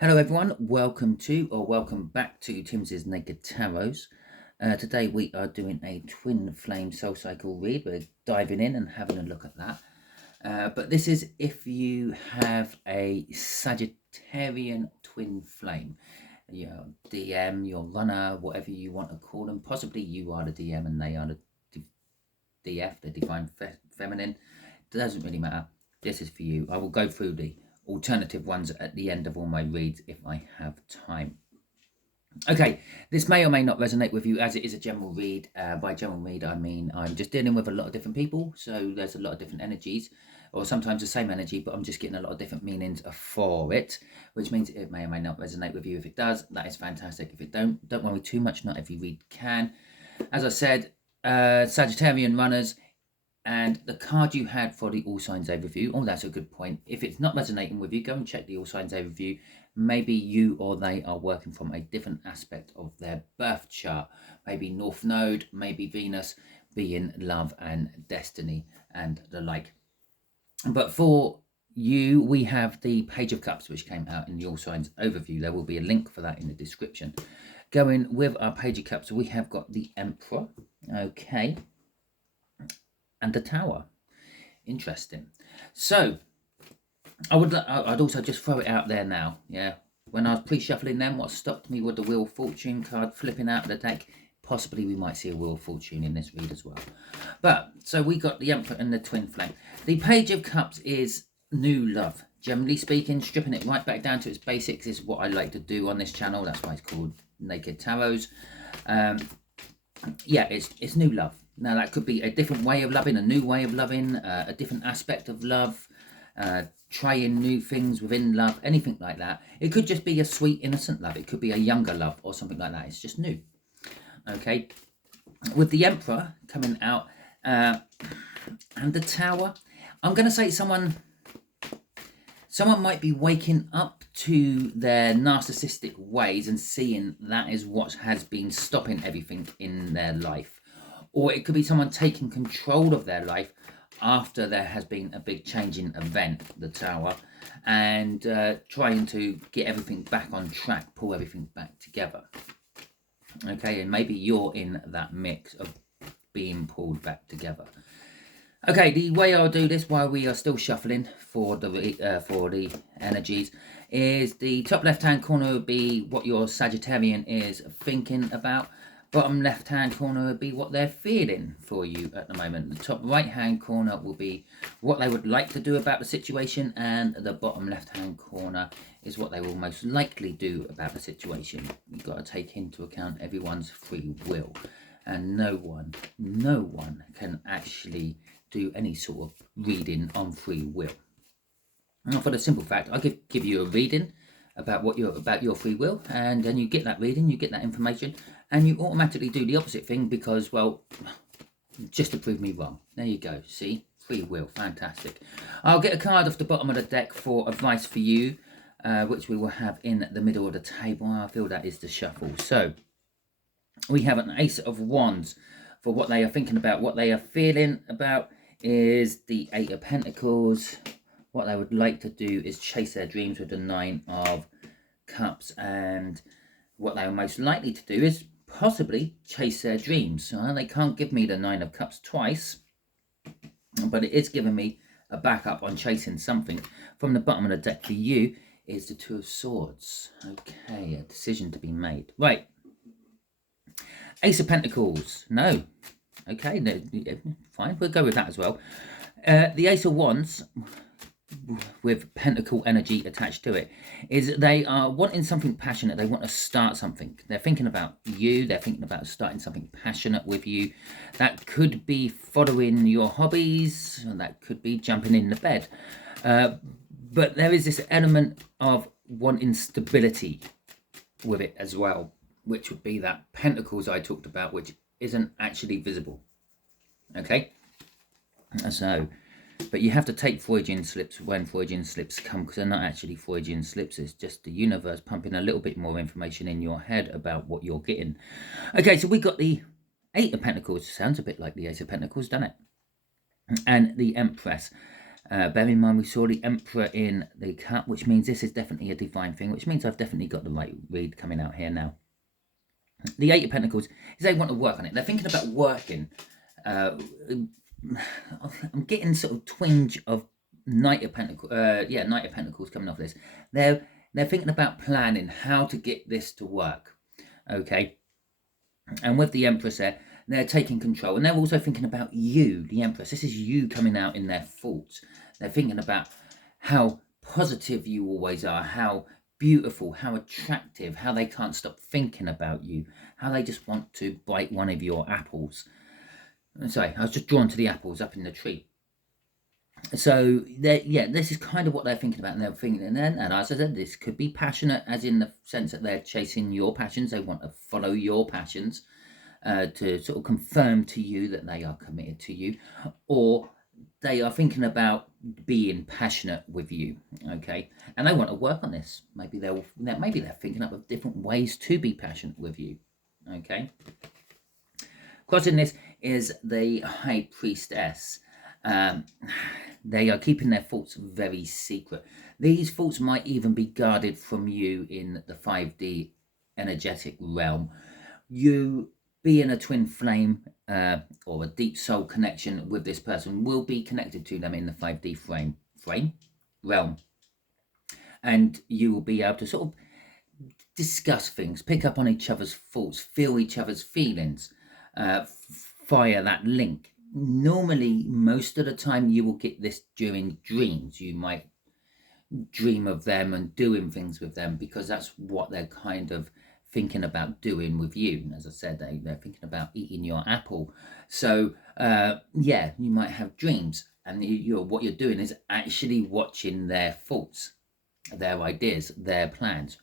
Hello everyone, welcome back to Timsy's Naked Tarots. Today we are doing a twin flame soul cycle read. We're diving in and having a look at that. But this is if you have a Sagittarian twin flame, your DM, your runner, whatever you want to call them. Possibly you are the DM and they are the DF, the Divine Feminine. It doesn't really matter. This is for you. I will go through the alternative ones at the end of all my reads if I have time. Okay, this may or may not resonate with you as it is a general read. By general read, I mean I'm just dealing with a lot of different people, so there's a lot of different energies, or sometimes the same energy, but I'm just getting a lot of different meanings for it, which means it may or may not resonate with you. If it does, that is fantastic. If it don't worry too much. Not every read can. As I said, Sagittarian runners, and the card you had for the All Signs Overview, oh, that's a good point. If it's not resonating with you, go and check the All Signs Overview. Maybe you or they are working from a different aspect of their birth chart. Maybe North Node, maybe Venus, being love and destiny and the like. But for you, we have the Page of Cups, which came out in the All Signs Overview. There will be a link for that in the description. Going with our Page of Cups, we have got the Emperor. Okay. And the Tower. Interesting. So I'd also just throw it out there now. Yeah, when I was pre-shuffling them, what stopped me with the Wheel of Fortune card flipping out of the deck. Possibly we might see a Wheel of Fortune in this read as well. But so we got the Emperor and the Twin Flame. The Page of Cups is new love. Generally speaking, stripping it right back down to its basics is what I like to do on this channel. That's why it's called Naked Tarots. Yeah, it's new love. Now, that could be a different way of loving, a new way of loving, a different aspect of love, trying new things within love, anything like that. It could just be a sweet, innocent love. It could be a younger love or something like that. It's just new. Okay. With the Emperor coming out and the Tower, I'm going to say someone might be waking up to their narcissistic ways and seeing that is what has been stopping everything in their life. Or it could be someone taking control of their life after there has been a big changing event, the Tower, and trying to get everything back on track, pull everything back together. Okay, and maybe you're in that mix of being pulled back together. Okay, the way I'll do this while we are still shuffling for the energies is the top left-hand corner would be what your Sagittarian is thinking about. Bottom left-hand corner would be what they're feeling for you at the moment. The top right-hand corner will be what they would like to do about the situation, and the bottom left-hand corner is what they will most likely do about the situation. You've got to take into account everyone's free will, and no one can actually do any sort of reading on free will. Now, for the simple fact, I give you a reading about your free will, and then you get that reading, you get that information, and you automatically do the opposite thing because, well, just to prove me wrong. There you go. See, free will, fantastic. I'll get a card off the bottom of the deck for advice for you, which we will have in the middle of the table. I feel that is the shuffle. So we have an Ace of Wands for what they are thinking about, what they are feeling about is the Eight of Pentacles. What they would like to do is chase their dreams with the Nine of Cups, and what they are most likely to do is possibly chase their dreams. They can't give me the Nine of Cups twice, but it is giving me a backup on chasing something. From the bottom of the deck for you is the Two of Swords. Okay, a decision to be made. Right. Ace of Pentacles. No. Okay, no, fine. We'll go with that as well. The Ace of Wands, with pentacle energy attached to it, is they are wanting something passionate. They want to start something. They're thinking about you. They're thinking about starting something passionate with you. That could be following your hobbies. That could be jumping in the bed. But there is this element of wanting stability with it as well, which would be that pentacles I talked about, which isn't actually visible. Okay? So, but you have to take Freudian slips when Freudian slips come, because they're not actually Freudian slips. It's just the universe pumping a little bit more information in your head about what you're getting. Okay, so we got the Eight of Pentacles. Sounds a bit like the Ace of Pentacles, doesn't it? And the Empress. Bear in mind we saw the Emperor in the cut, which means this is definitely a divine thing, which means I've definitely got the right read coming out here now. The Eight of Pentacles is they want to work on it. They're thinking about working. I'm getting sort of twinge of Knight of Pentacles. Knight of Pentacles coming off this. They're thinking about planning how to get this to work. Okay. And with the Empress there, they're taking control. And they're also thinking about you, the Empress. This is you coming out in their thoughts. They're thinking about how positive you always are, how beautiful, how attractive, how they can't stop thinking about you, how they just want to bite one of your apples. Sorry, I was just drawn to the apples up in the tree. So, this is kind of what they're thinking about. And they're thinking, and as I said, this could be passionate, as in the sense that they're chasing your passions. They want to follow your passions to sort of confirm to you that they are committed to you. Or they are thinking about being passionate with you, okay? And they want to work on this. Maybe they're thinking up of different ways to be passionate with you, okay? Crossing this is the High Priestess. They are keeping their thoughts very secret. These thoughts might even be guarded from you in the 5D energetic realm. You being a twin flame or a deep soul connection with this person will be connected to them in the 5D realm. And you will be able to sort of discuss things, pick up on each other's thoughts, feel each other's feelings, via that link. Normally, most of the time, you will get this during dreams. You might dream of them and doing things with them because that's what they're kind of thinking about doing with you. As I said, they're thinking about eating your apple. So, you might have dreams, and what you're doing is actually watching their thoughts, their ideas, their plans,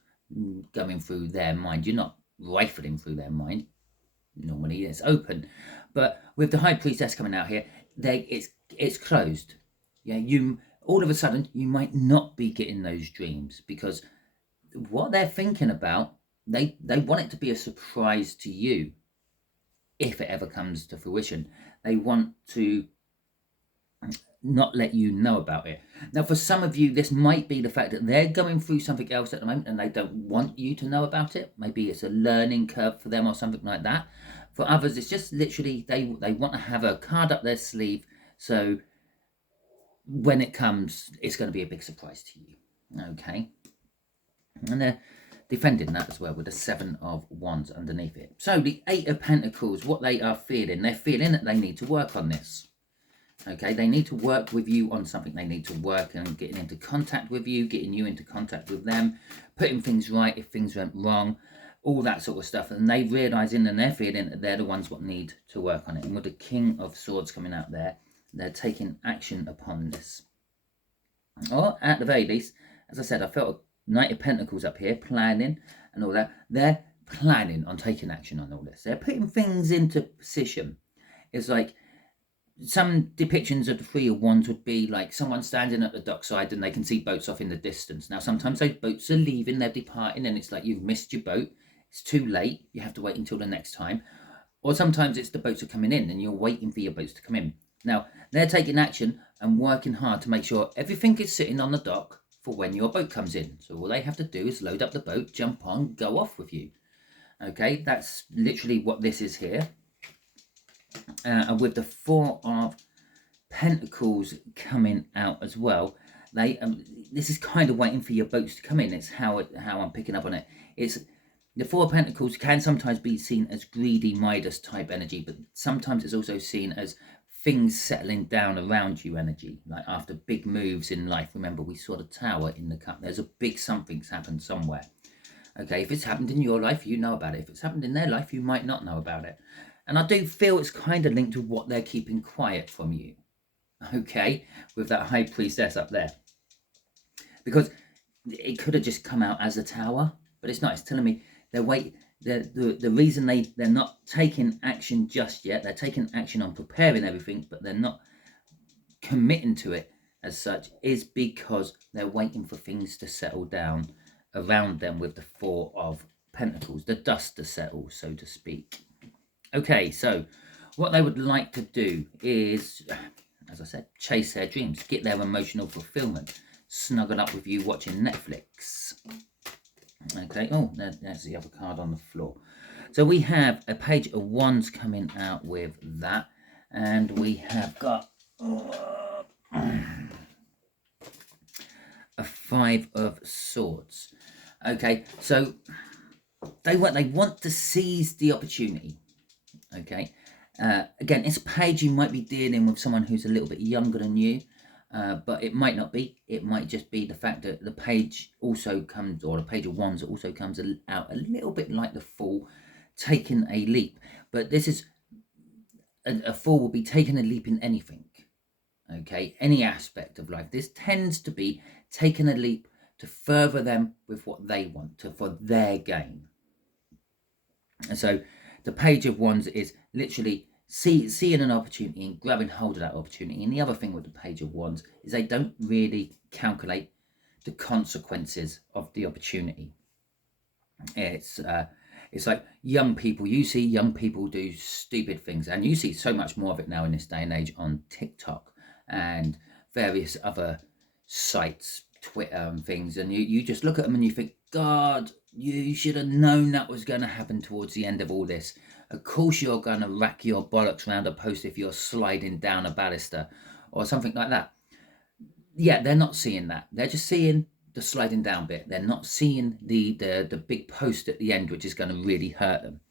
going through their mind. You're not rifling through their mind. Normally it's open, but with the High Priestess coming out here, it's closed. Yeah, you all of a sudden you might not be getting those dreams because what they're thinking about, they want it to be a surprise to you if it ever comes to fruition. They want to not let you know about it. Now, for some of you, this might be the fact that they're going through something else at the moment and they don't want you to know about it. Maybe it's a learning curve for them or something like that. For others, it's just literally they want to have a card up their sleeve, so when it comes, it's going to be a big surprise to you. Okay, and they're defending that as well with the 7 of Wands underneath it. So the 8 of Pentacles, what they are feeling, they're feeling that they need to work on this. Okay, they need to work with you on something. They need to work on getting into contact with you, getting you into contact with them, putting things right if things went wrong, all that sort of stuff. And they realising and they're feeling that they're the ones what need to work on it. And with the King of Swords coming out there, they're taking action upon this. Or at the very least, as I said, I felt a Knight of Pentacles up here, planning and all that. They're planning on taking action on all this. They're putting things into position. It's like, some depictions of the 3 of Wands would be like someone standing at the dockside and they can see boats off in the distance. Now, sometimes those boats are leaving, they're departing, and it's like you've missed your boat. It's too late. You have to wait until the next time. Or sometimes it's the boats are coming in and you're waiting for your boats to come in. Now, they're taking action and working hard to make sure everything is sitting on the dock for when your boat comes in. So all they have to do is load up the boat, jump on, go off with you. Okay, that's literally what this is here. And with the 4 of Pentacles coming out as well, they this is kind of waiting for your boats to come in. It's how I'm picking up on it. It's the 4 of Pentacles can sometimes be seen as greedy Midas type energy, but sometimes it's also seen as things settling down around you energy, like after big moves in life. Remember, we saw the Tower in the cup. There's a big something's happened somewhere. Okay, if it's happened in your life, you know about it. If it's happened in their life, you might not know about it. And I do feel it's kind of linked to what they're keeping quiet from you. Okay, with that High Priestess up there. Because it could have just come out as a Tower, but it's not. It's telling me they're waiting. The reason they're not taking action just yet, they're taking action on preparing everything, but they're not committing to it as such, is because they're waiting for things to settle down around them with the 4 of Pentacles, the dust to settle, so to speak. Okay, so what they would like to do is, as I said, chase their dreams, get their emotional fulfillment, snuggle up with you watching Netflix. Okay, oh, there's the other card on the floor. So we have a Page of Wands coming out with that, and we have got a Five of Swords. Okay, so they want to seize the opportunity. Okay, again, it's a page you might be dealing with someone who's a little bit younger than you, but it might not be. It might just be the fact that the page also comes, or the Page of Wands also comes out a little bit like the Fool, taking a leap. But this is a Fool will be taking a leap in anything. Okay, any aspect of life. This tends to be taking a leap to further them with what they want, for their gain. And so the Page of Wands is literally seeing an opportunity and grabbing hold of that opportunity. And the other thing with the Page of Wands is they don't really calculate the consequences of the opportunity. It's like young people. You see young people do stupid things, and you see so much more of it now in this day and age on TikTok and various other sites, Twitter and things, and you just look at them and you think, God, you should have known that was going to happen towards the end of all this. Of course you're going to rack your bollocks around a post if you're sliding down a baluster or something like that. Yeah, they're not seeing that. They're just seeing the sliding down bit. They're not seeing the big post at the end, which is going to really hurt them.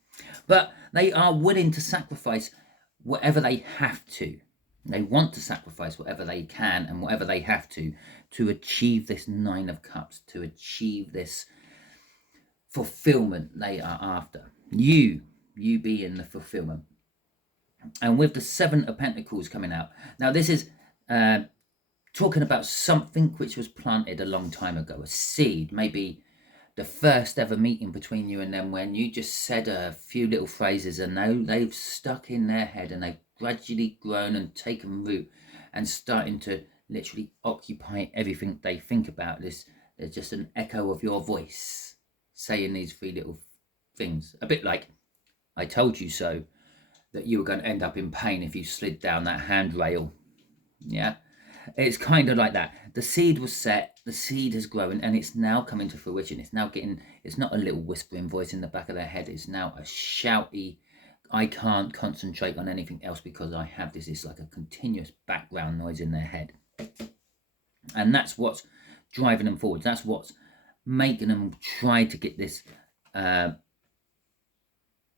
But they are willing to sacrifice whatever they have to. They want to sacrifice whatever they can and whatever they have to achieve this Nine of Cups, to achieve this fulfillment they are after. You being the fulfillment. And with the Seven of Pentacles coming out. Now this is talking about something which was planted a long time ago, a seed, maybe the first ever meeting between you and them, when you just said a few little phrases and now they've stuck in their head and they've gradually grown and taken root and starting to literally occupy everything they think about. There's just an echo of your voice saying these three little things, a bit like, I told you so, that you were going to end up in pain if you slid down that handrail. Yeah, it's kind of like that. The seed was set, the seed has grown, and it's now coming to fruition. It's now getting, it's not a little whispering voice in the back of their head. It's now a shouty, I can't concentrate on anything else because I have this. It's like a continuous background noise in their head. And that's what's driving them forward. That's what's making them try to get this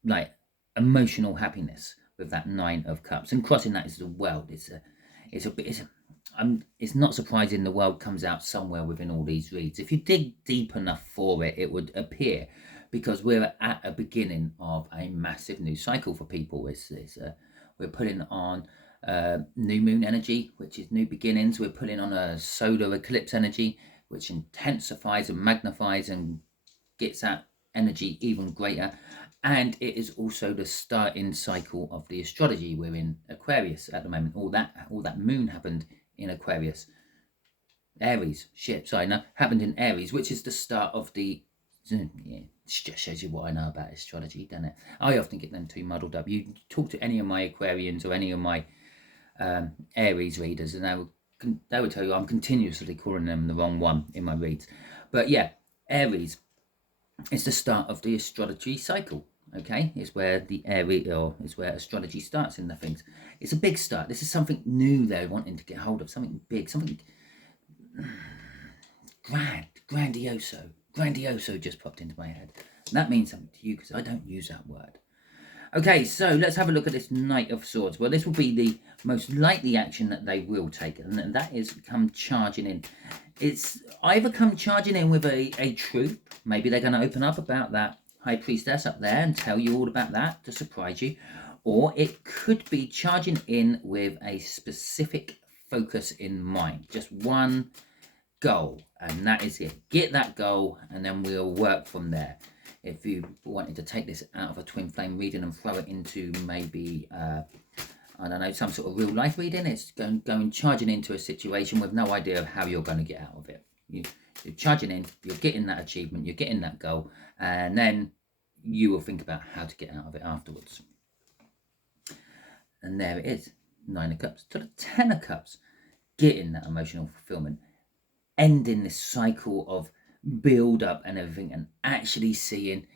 like emotional happiness with that Nine of Cups. And crossing that is the world. It's not surprising the world comes out somewhere within all these reads. If you dig deep enough for it, it would appear, because we're at a beginning of a massive new cycle for people. We're putting on new moon energy, which is new beginnings. We're putting on a solar eclipse energy, which intensifies and magnifies and gets that energy even greater. And it is also the starting cycle of the astrology. We're in Aquarius at the moment. All that moon happened in Aquarius. Aries, happened in Aries, which is the start of the... Yeah, it just shows you what I know about astrology, doesn't it? I often get them too muddled up. You talk to any of my Aquarians or any of my Aries readers, and they will tell you I'm continuously calling them the wrong one in my reads. But yeah, Aries is the start of the astrology cycle. Okay, it's where it's where astrology starts in the things. It's a big start. This is something new they're wanting to get hold of, something big, something grandioso just popped into my head. And that means something to you because I don't use that word. Okay, so let's have a look at this Knight of Swords. Well, this will be the most likely action that they will take, and that is come charging in. It's either come charging in with a troop. Maybe they're going to open up about that High Priestess up there and tell you all about that to surprise you. Or it could be charging in with a specific focus in mind. Just one goal, and that is it. Get that goal, and then we'll work from there. If you wanted to take this out of a twin flame reading and throw it into maybe, I don't know, some sort of real life reading, it's going charging into a situation with no idea of how you're going to get out of it. You're charging in, you're getting that achievement, you're getting that goal, and then you will think about how to get out of it afterwards. And there it is. Nine of Cups to the Ten of Cups, getting that emotional fulfillment, ending this cycle of build up and everything, and actually seeing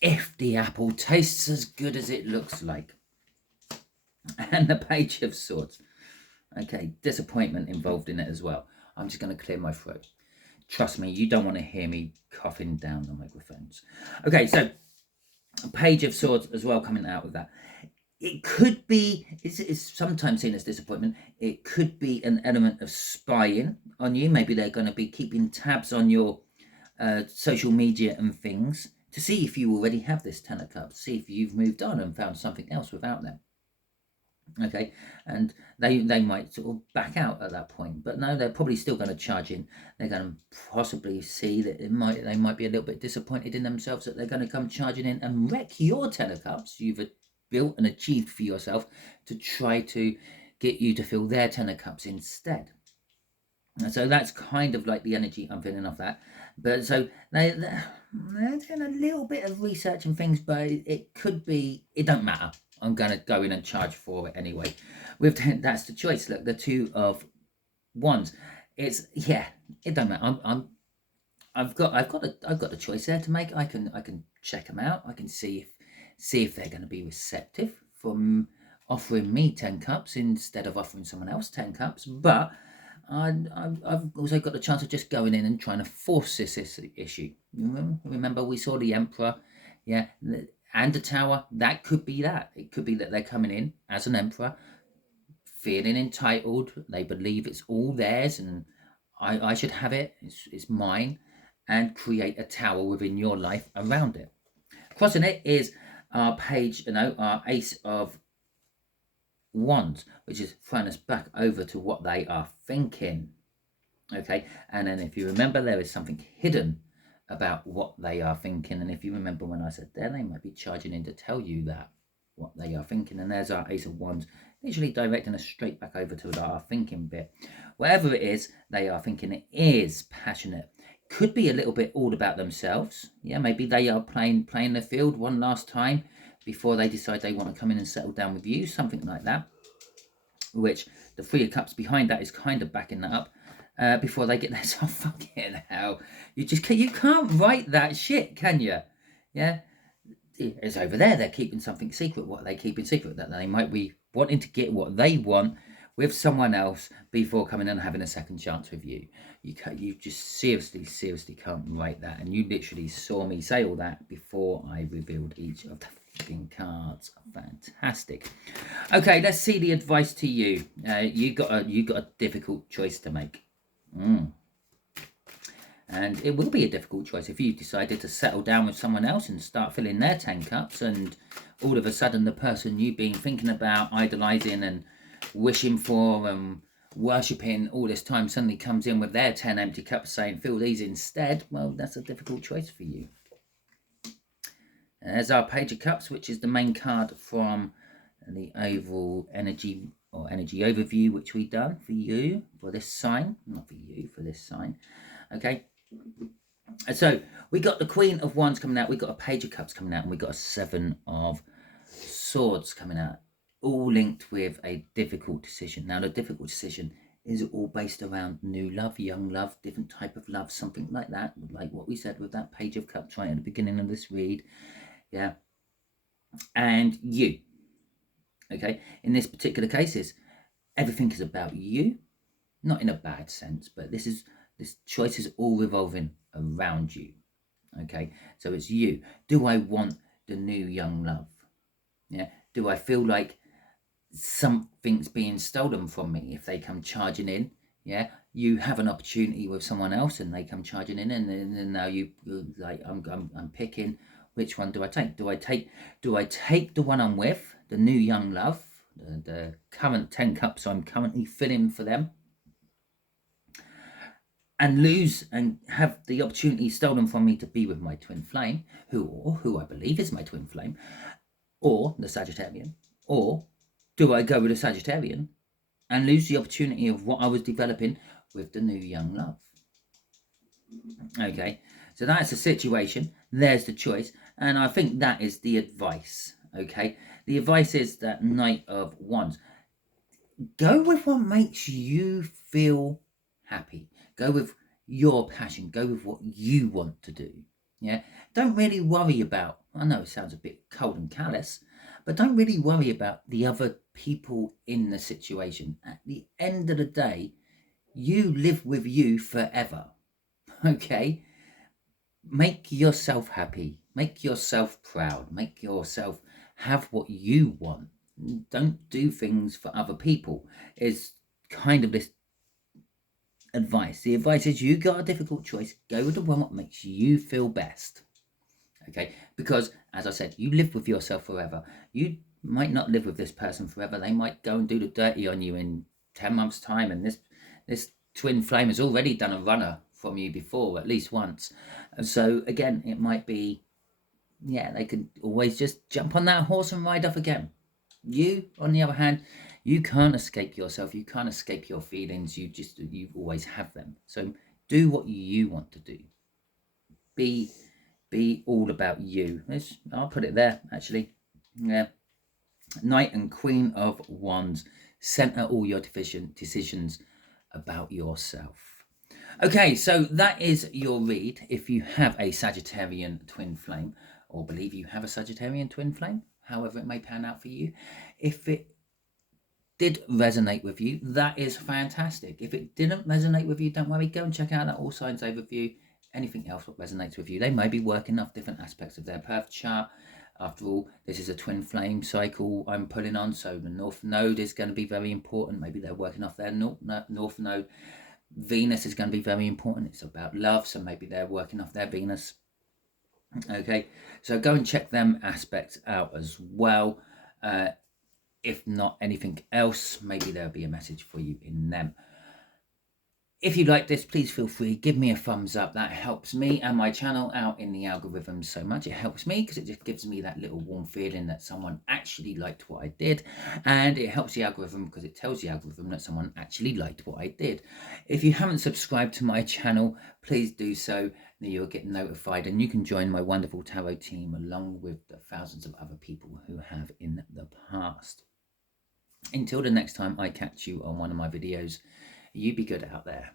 if the apple tastes as good as it looks like. And the Page of Swords. Okay, disappointment involved in it as well. I'm just going to clear my throat. Trust me, you don't want to hear me coughing down the microphones. Okay, so Page of Swords as well coming out with that. It could be, it's sometimes seen as disappointment. It could be an element of spying on you. Maybe they're going to be keeping tabs on your social media and things to see if you already have this Ten of Cups, see if you've moved on and found something else without them. Okay, and they might sort of back out at that point, but no, they're probably still going to charge in. They're going to possibly see that they might be a little bit disappointed in themselves, that they're going to come charging in and wreck your Ten of Cups you've built and achieved for yourself to try to get you to fill their Ten of Cups instead. And so that's kind of like the energy I'm feeling off that. But so they're doing a little bit of research and things, but it could be, it don't matter. I'm going to go in and charge for it anyway. That's the choice. Look, the Two of Wands. It's, yeah, it don't matter. I've got a choice there to make. I can check them out. I can see if they're going to be receptive from offering me 10 cups instead of offering someone else 10 cups. But I've also got the chance of just going in and trying to force this issue. Remember we saw the Emperor, yeah, and the Tower. That could be that. It could be that they're coming in as an Emperor, feeling entitled. They believe it's all theirs and I should have it. It's mine, and create a tower within your life around it. Crossing it is our our Ace of Wands, which is throwing us back over to what they are thinking. Okay, and then if you remember, there is something hidden about what they are thinking. And if you remember when I said there, they might be charging in to tell you that, what they are thinking. And there's our Ace of Wands, literally directing us straight back over to our thinking bit. Whatever it is they are thinking, it is passionate. Could be a little bit all about themselves. Yeah, maybe they are playing the field one last time before they decide they want to come in and settle down with you, something like that. Which the Three of Cups behind that is kind of backing that up. Before they get themselves fucking hell. You can't write that shit, can you? Yeah, it's over there. They're keeping something secret. What are they keeping secret? That they might be wanting to get what they want with someone else before coming and having a second chance with you. You just seriously can't write that. And you literally saw me say all that before I revealed each of the fucking cards. Fantastic. Okay, let's see the advice to you. You got a difficult choice to make. And it will be a difficult choice if you decided to settle down with someone else and start filling their 10 cups, and all of a sudden the person you've been thinking about, idolizing and wishing for and worshipping all this time suddenly comes in with their 10 empty cups saying fill these instead. Well, that's a difficult choice for you. There's our Page of Cups, which is the main card from the overall energy or energy overview, which we done for you, for this sign, not for you, for this sign. Okay, so we got the Queen of Wands coming out, we got a Page of Cups coming out, and we got a Seven of Swords coming out, all linked with a difficult decision. Now, the difficult decision is all based around new love, young love, different type of love, something like that, like what we said with that Page of Cups right at the beginning of this read. Yeah, and you. Okay, in this particular case, everything is about you, not in a bad sense, but this choice is all revolving around you. Okay, so it's you. Do I want the new young love? Yeah. Do I feel like something's being stolen from me if they come charging in? Yeah. You have an opportunity with someone else and they come charging in, and now you're like, I'm picking. Which one do I take? Do I take the one I'm with, the new young love, the current 10 cups I'm currently filling for them, and lose and have the opportunity stolen from me to be with my twin flame, who I believe is my twin flame, or the Sagittarian? Or do I go with the Sagittarian and lose the opportunity of what I was developing with the new young love? Okay, so that's the situation. There's the choice, and I think that is the advice. Okay, the advice is that Knight of Wands. go with what makes you feel happy. Go with your passion. Go with what you want to do. Yeah. Don't really worry about, I know it sounds a bit cold and callous, but don't really worry about the other people in the situation. At the end of the day, you live with you forever. Okay. Make yourself happy. Make yourself proud. Make yourself have what you want. Don't do things for other people. Is kind of this advice. The advice is you got a difficult choice. Go with the one that makes you feel best. Okay, because as I said, you live with yourself forever. You might not live with this person forever. They might go and do the dirty on you in 10 months' time, and this twin flame has already done a runner from you before, at least once. And so again, it might be, yeah, they could always just jump on that horse and ride off again. You, on the other hand, you can't escape yourself. You can't escape your feelings. You always have them. So do what you want to do. Be all about you. I'll put it there, actually. Yeah. Knight and Queen of Wands. Center all your decisions about yourself. Okay, so that is your read. If you have a Sagittarian twin flame, or believe you have a Sagittarian twin flame, however it may pan out for you, if it did resonate with you, that is fantastic. If it didn't resonate with you, don't worry, go and check out that All Signs Overview. Anything else that resonates with you, they may be working off different aspects of their birth chart. After all, this is a twin flame cycle I'm pulling on, so the North Node is going to be very important. Maybe they're working off their North Node. Venus is going to be very important. It's about love, so maybe they're working off their Venus. Okay, so go and check them aspects out as well. If not anything else, maybe there'll be a message for you in them. If you like this, please feel free, give me a thumbs up. That helps me and my channel out in the algorithm so much. It helps me because it just gives me that little warm feeling that someone actually liked what I did. And it helps the algorithm because it tells the algorithm that someone actually liked what I did. If you haven't subscribed to my channel, please do so. Then you'll get notified and you can join my wonderful tarot team along with the thousands of other people who have in the past. Until the next time I catch you on one of my videos, you be good out there.